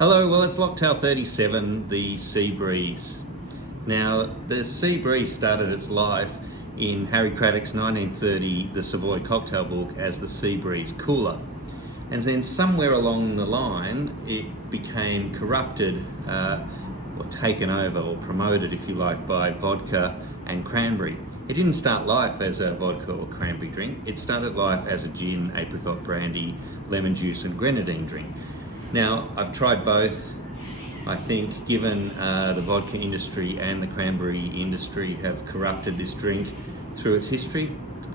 Hello, well it's Locktail 37, the Sea Breeze. Now, the Sea Breeze started its life in Harry Craddock's 1930 The Savoy Cocktail Book as the Sea Breeze Cooler. And then somewhere along the line, it became corrupted, or taken over, or promoted, if you like, by vodka and cranberry. It didn't start life as a vodka or cranberry drink. It started life as a gin, apricot, brandy, lemon juice and grenadine drink. Now, I've tried both. I think given the vodka industry and the cranberry industry have corrupted this drink through its history,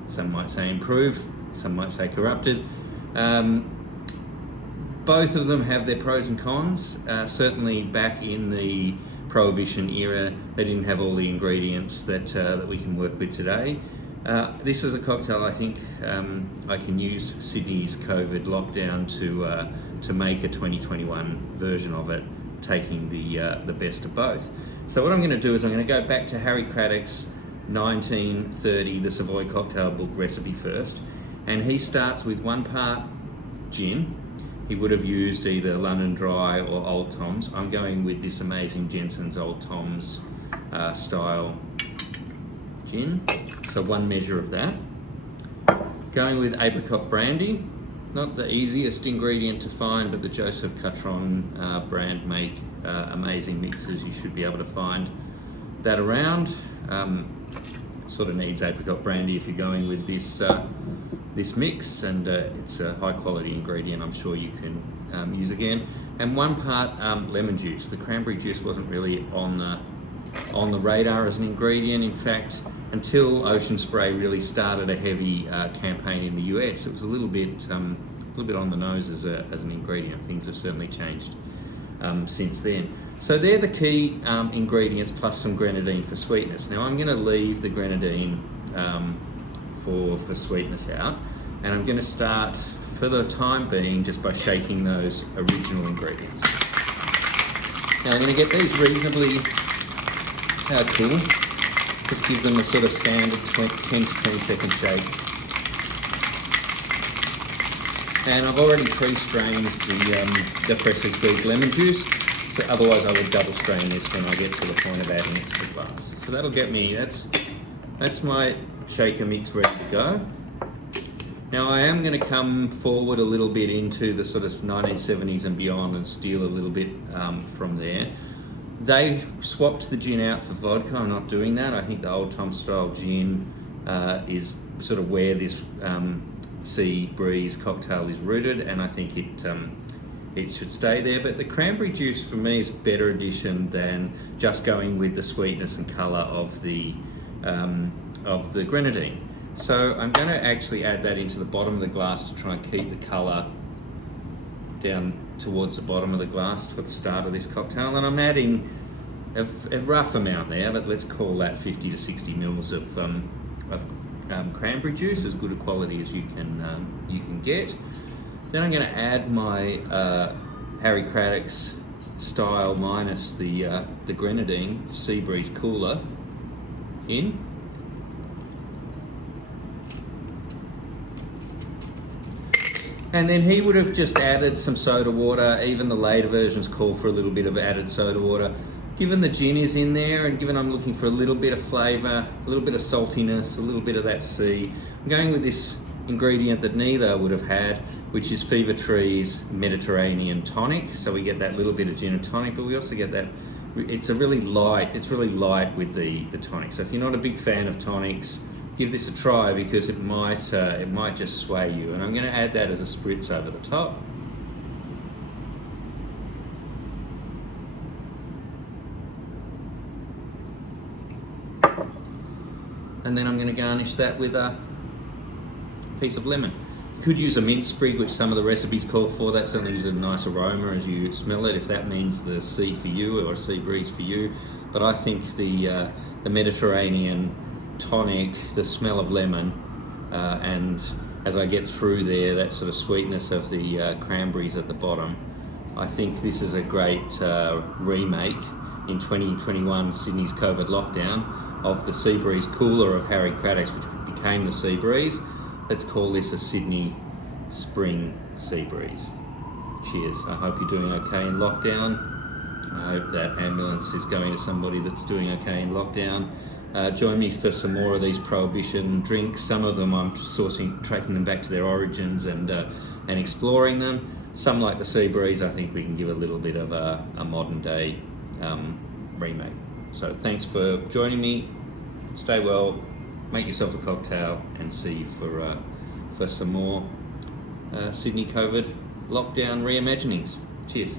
some might say improved, some might say corrupted. Both of them have their pros and cons. Certainly back in the Prohibition era, they didn't have all the ingredients that we can work with today. This is a cocktail I think I can use Sydney's COVID lockdown to make a 2021 version of it, taking the best of both. So what I'm going to do is I'm going to go back to Harry Craddock's 1930 The Savoy Cocktail Book recipe first, and he starts with 1 part gin. He would have used either London Dry or Old Tom's. I'm going with this amazing Jensen's Old Tom's style gin, so 1 measure of that. Going with apricot brandy, not the easiest ingredient to find, but the Joseph Catron brand make amazing mixes. You should be able to find that around. Sort of needs apricot brandy if you're going with this mix, and it's a high quality ingredient I'm sure you can use again. And 1 part lemon juice. The cranberry juice wasn't really on the radar as an ingredient. In fact, until Ocean Spray really started a heavy campaign in the US, it was a little bit on the nose as an ingredient. Things have certainly changed since then. So they're the key ingredients, plus some grenadine for sweetness. Now I'm going to leave the grenadine for sweetness out, and I'm going to start for the time being just by shaking those original ingredients. Now I'm going to get these reasonably cool. Just give them a sort of standard 10 to 20 second shake. And I've already pre-strained the freshly squeezed lemon juice, so otherwise I would double strain this when I get to the point of adding it to the glass. So that'll get me, that's my shaker mix ready to go. Now I am going to come forward a little bit into the sort of 1970s and beyond and steal a little bit from there. They swapped the gin out for vodka. I'm not doing that. I think the Old Tom style gin is sort of where this Sea Breeze cocktail is rooted, and I think it should stay there. But the cranberry juice for me is a better addition than just going with the sweetness and colour of the grenadine. So I'm going to actually add that into the bottom of the glass to try and keep the colour down towards the bottom of the glass for the start of this cocktail. And I'm adding a rough amount there, but let's call that 50 to 60 mils of cranberry juice, as good a quality as you can get. Then I'm going to add my Harry Craddock's style minus the grenadine Sea Breeze Cooler in. And then he would have just added some soda water. Even the later versions call for a little bit of added soda water. Given the gin is in there, and given I'm looking for a little bit of flavour, a little bit of saltiness, a little bit of that sea, I'm going with this ingredient that neither would have had, which is Fever Tree's Mediterranean tonic. So we get that little bit of gin and tonic, but we also get that, it's really light with the tonic. So if you're not a big fan of tonics, give this a try, because it might just sway you. And I'm going to add that as a spritz over the top. And then I'm going to garnish that with a piece of lemon. You could use a mint sprig, which some of the recipes call for. That certainly gives it a nice aroma as you smell it, if that means the sea for you or a sea breeze for you. But I think the Mediterranean tonic, the smell of lemon, and as I get through there, that sort of sweetness of the cranberries at the bottom, I think this is a great remake in 2021 Sydney's COVID lockdown of the Sea Breeze Cooler of Harry Craddock's, which became the Sea Breeze. Let's call this a Sydney Spring Sea Breeze. cheers. I hope you're doing okay in lockdown. I hope that ambulance is going to somebody that's doing okay in lockdown. Join me for some more of these prohibition drinks. Some of them I'm tracking them back to their origins and exploring them. Some, like the Sea Breeze, I think we can give a little bit of a modern day remake. So thanks for joining me. Stay well, make yourself a cocktail, and see you for some more Sydney COVID lockdown reimaginings. Cheers.